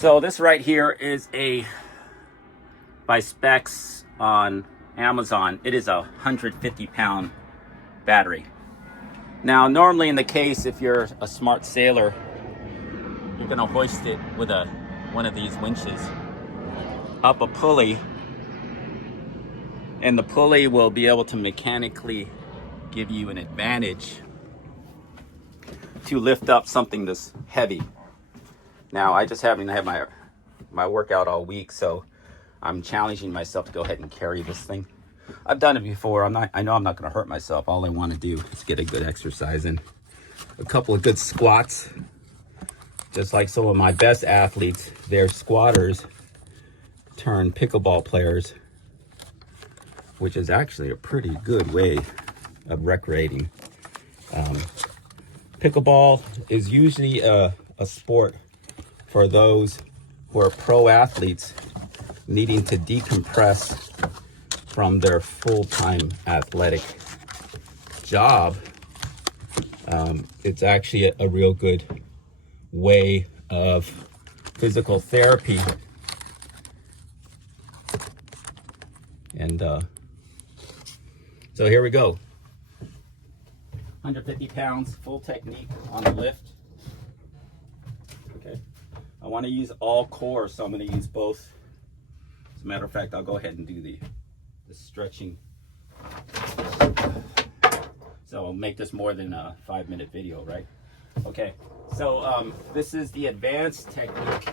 So this right here is by specs on Amazon, it is a 150-pound battery. Now, normally in the case, if you're a smart sailor, you're gonna hoist it with one of these winches up a pulley, and the pulley will be able to mechanically give you an advantage to lift up something this heavy. Now, I just haven't had my workout all week, so I'm challenging myself to go ahead and carry this thing. I've done it before. I know I'm not going to hurt myself. All I want to do is get a good exercise in. A couple of good squats. Just like some of my best athletes, they're squatters turned pickleball players, which is actually a pretty good way of recreating. Pickleball is usually a sport for those who are pro athletes needing to decompress from their full-time athletic job. It's actually a real good way of physical therapy. And so here we go. 150 pounds, full technique on the lift. Okay. I want to use all core, so I'm going to use both. As a matter of fact, I'll go ahead and do the stretching. So I'll make this more than a 5-minute video, right? Okay, so this is the advanced technique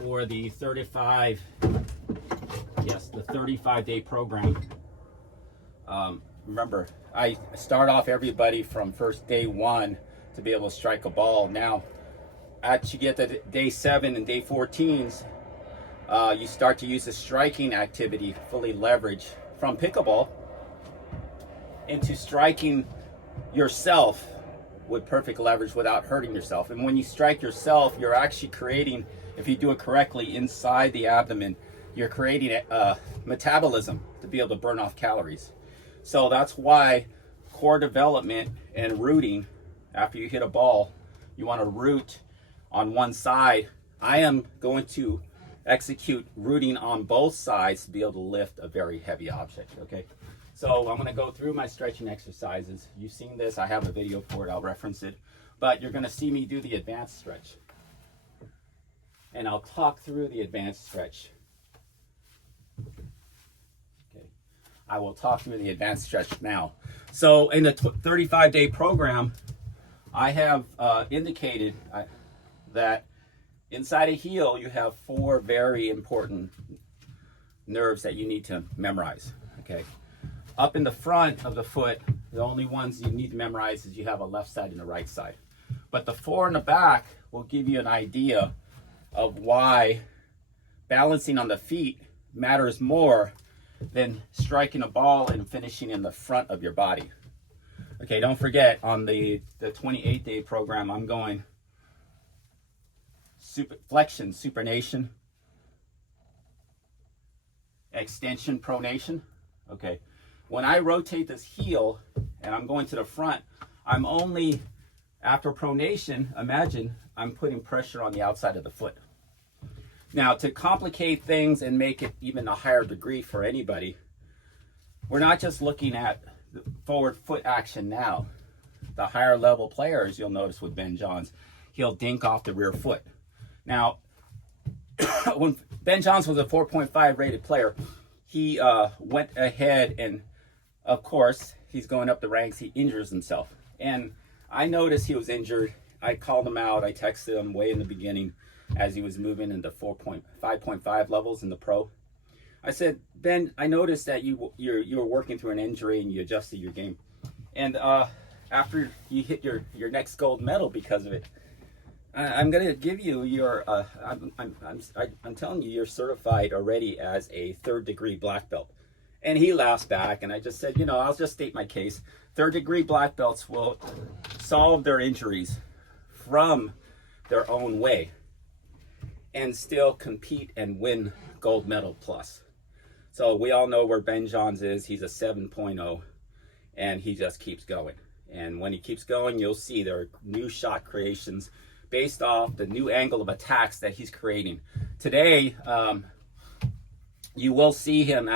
for the 35-day program. Remember, I start off everybody from first day 1 to be able to strike a ball. Now, as you get to day 7 and day 14s, you start to use the striking activity, fully leverage from pickleball into striking yourself with perfect leverage without hurting yourself. And when you strike yourself, you're actually creating, if you do it correctly inside the abdomen, you're creating a metabolism to be able to burn off calories. So that's why core development and rooting, after you hit a ball, you want to root on one side. I am going to execute rooting on both sides to be able to lift a very heavy object, okay? So I'm going to go through my stretching exercises. You've seen this. I have a video for it. I'll reference it. But you're going to see me do the advanced stretch. And I'll talk through the advanced stretch. Okay. I will talk through the advanced stretch now. So in the 35-day program, I have indicated that inside a heel, you have 4 very important nerves that you need to memorize, okay? Up in the front of the foot, the only ones you need to memorize is you have a left side and a right side. But the 4 in the back will give you an idea of why balancing on the feet matters more than striking a ball and finishing in the front of your body. Okay, don't forget, on the 28-day program, I'm going flexion, supination, extension, pronation. Okay, when I rotate this heel and I'm going to the front, I'm only, after pronation, imagine I'm putting pressure on the outside of the foot. Now, to complicate things and make it even a higher degree for anybody, we're not just looking at the forward foot action now. The higher level players, you'll notice with Ben Johns, he'll dink off the rear foot. Now, when Ben Johns was a 4.5 rated player, he went ahead and, of course, he's going up the ranks, he injures himself. And I noticed he was injured. I called him out. I texted him way in the beginning as he was moving into 5.5 levels in the pro. I said, Ben, I noticed that you were working through an injury and you adjusted your game. And after you hit your next gold medal because of it, I'm going to give you your, I'm telling you, you're certified already as a 3rd degree black belt. And he laughs back, and I just said, I'll just state my case. 3rd degree black belts will solve their injuries from their own way and still compete and win gold medal plus. So we all know where Ben Johns is. He's a 7.0, and he just keeps going. And when he keeps going, you'll see there are new shot creations based off the new angle of attacks that he's creating. Today, you will see him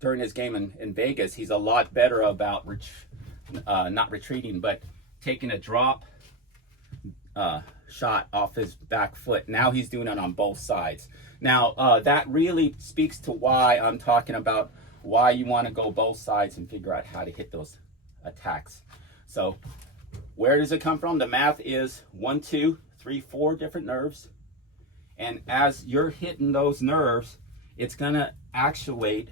during his game in Vegas. He's a lot better about not retreating, but taking a drop shot off his back foot. Now he's doing it on both sides. Now, that really speaks to why I'm talking about why you want to go both sides and figure out how to hit those attacks. So where does it come from? The math is 1, 2, 3, 4 different nerves. And as you're hitting those nerves, it's going to actuate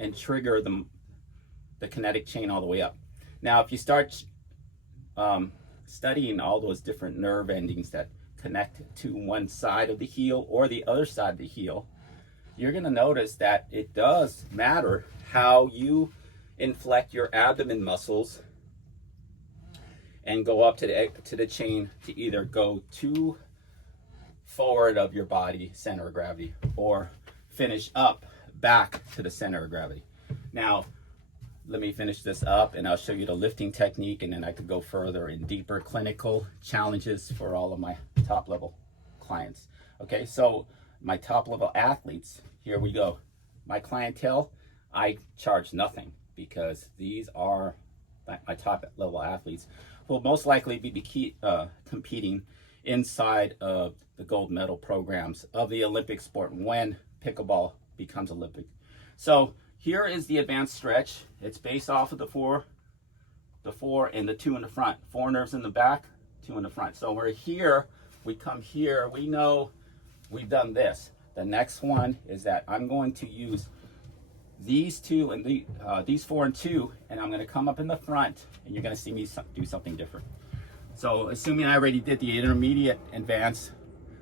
and trigger the kinetic chain all the way up. Now, if you start studying all those different nerve endings that connect to one side of the heel or the other side of the heel, you're going to notice that it does matter how you inflect your abdomen muscles and go up to the chain to either go to forward of your body center of gravity or finish up back to the center of gravity. Now, let me finish this up and I'll show you the lifting technique, and then I could go further in deeper clinical challenges for all of my top level clients. Okay, so my top level athletes, here we go. My clientele, I charge nothing because these are my top level athletes will most likely be competing inside of the gold medal programs of the Olympic sport when pickleball becomes Olympic. So here is the advanced stretch. It's based off of the four and the 2 in the front. 4 nerves in the back, 2 in the front. So we're here, we come here, we know we've done this. The next one is that I'm going to use these 2 and these 4 and 2, and I'm going to come up in the front, and you're going to see me do something different. So assuming I already did the intermediate advance,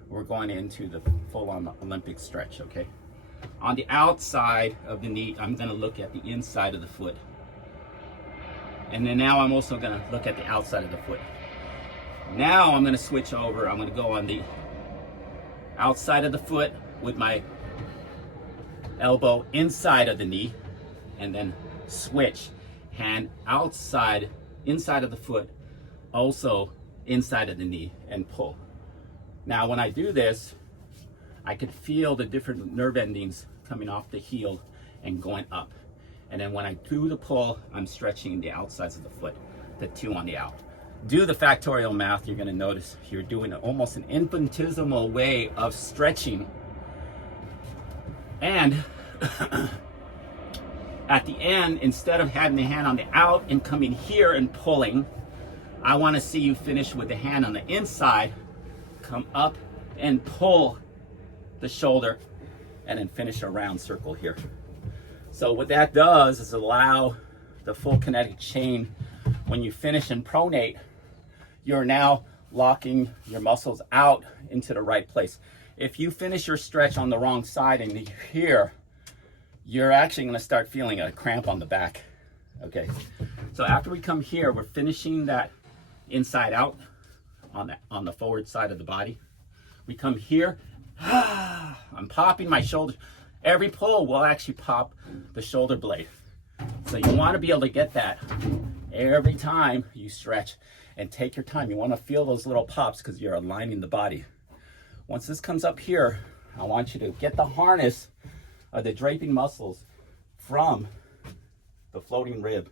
we're going into the full-on Olympic stretch, okay? On the outside of the knee, I'm going to look at the inside of the foot. And then now I'm also going to look at the outside of the foot. Now I'm going to switch over. I'm going to go on the outside of the foot with my elbow inside of the knee, and then switch hand outside, inside of the foot, also inside of the knee, and pull. Now when I do this, I could feel the different nerve endings coming off the heel and going up. And then when I do the pull, I'm stretching the outsides of the foot, the 2 on the out. Do the factorial math, you're gonna notice you're doing almost an infinitesimal way of stretching. And at the end, instead of having the hand on the out and coming here and pulling, I wanna see you finish with the hand on the inside, come up and pull the shoulder, and then finish a round circle here. So what that does is allow the full kinetic chain. When you finish and pronate, you're now locking your muscles out into the right place. If you finish your stretch on the wrong side and here, you're actually going to start feeling a cramp on the back. Okay, so after we come here, we're finishing that inside out on the forward side of the body. We come here, I'm popping my shoulder. Every pull will actually pop the shoulder blade. So you want to be able to get that every time you stretch, and take your time. You want to feel those little pops because you're aligning the body. Once this comes up here, I want you to get the harness of the draping muscles from the floating rib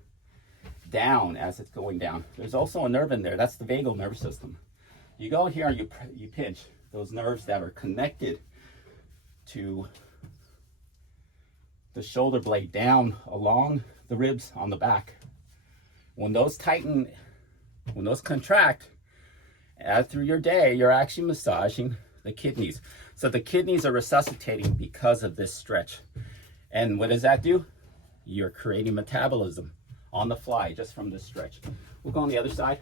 down as it's going down. There's also a nerve in there. That's the vagal nerve system. You go here and you pinch those nerves that are connected to the shoulder blade down along the ribs on the back. When those tighten, when those contract, through your day, you're actually massaging the kidneys. So the kidneys are resuscitating because of this stretch. And what does that do? You're creating metabolism on the fly just from this stretch. We'll go on the other side.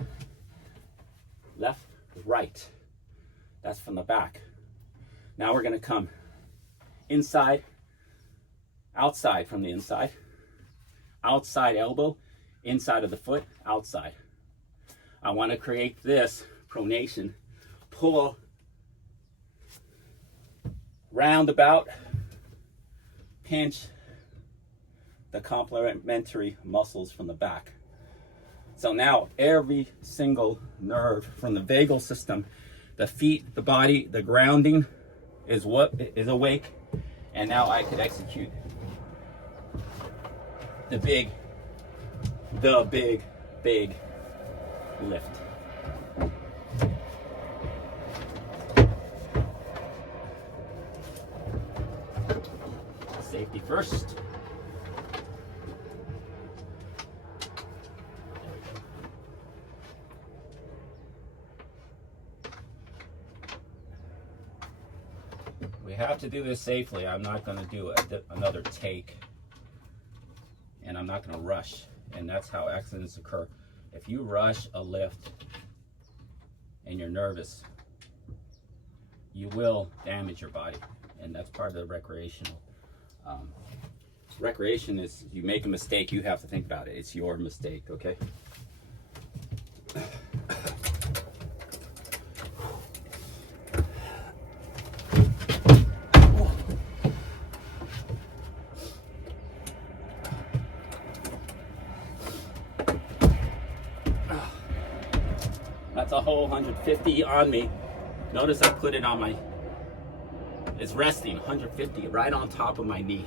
Left, right. That's from the back. Now we're going to come inside, outside from the inside, outside elbow, inside of the foot, outside. I want to create this pronation, pull, roundabout, pinch the complementary muscles from the back. So now every single nerve from the vagal system The feet, the body, the grounding is what is awake. And now I could execute the big lift. Safety first. We have to do this safely. I'm not going to do another take, and I'm not going to rush, and that's how accidents occur. If you rush a lift and you're nervous, you will damage your body, and that's part of the recreational. Recreation is, you make a mistake, you have to think about it. It's your mistake, okay? That's a whole 150 on me. Notice I put it on my, it's resting 150 right on top of my knee.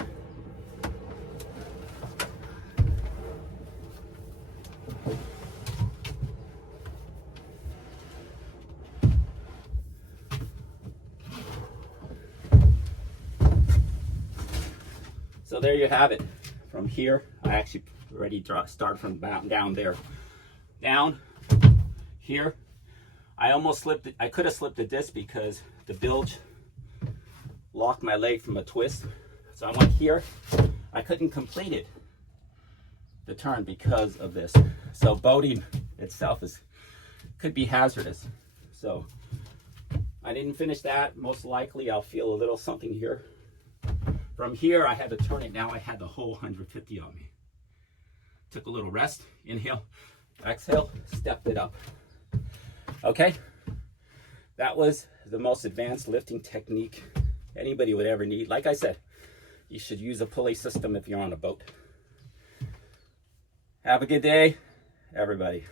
So there you have it. From here, I actually already start from down there. Down here, I almost slipped it. I could have slipped the disc because the bilge locked my leg from a twist. So I went here. I couldn't complete it, the turn, because of this. So boating itself could be hazardous. So I didn't finish that. Most likely I'll feel a little something here. From here, I had to turn it. Now I had the whole 150 on me. Took a little rest, inhale, exhale, stepped it up. Okay, that was the most advanced lifting technique anybody would ever need. Like I said, you should use a pulley system if you're on a boat. Have a good day, everybody.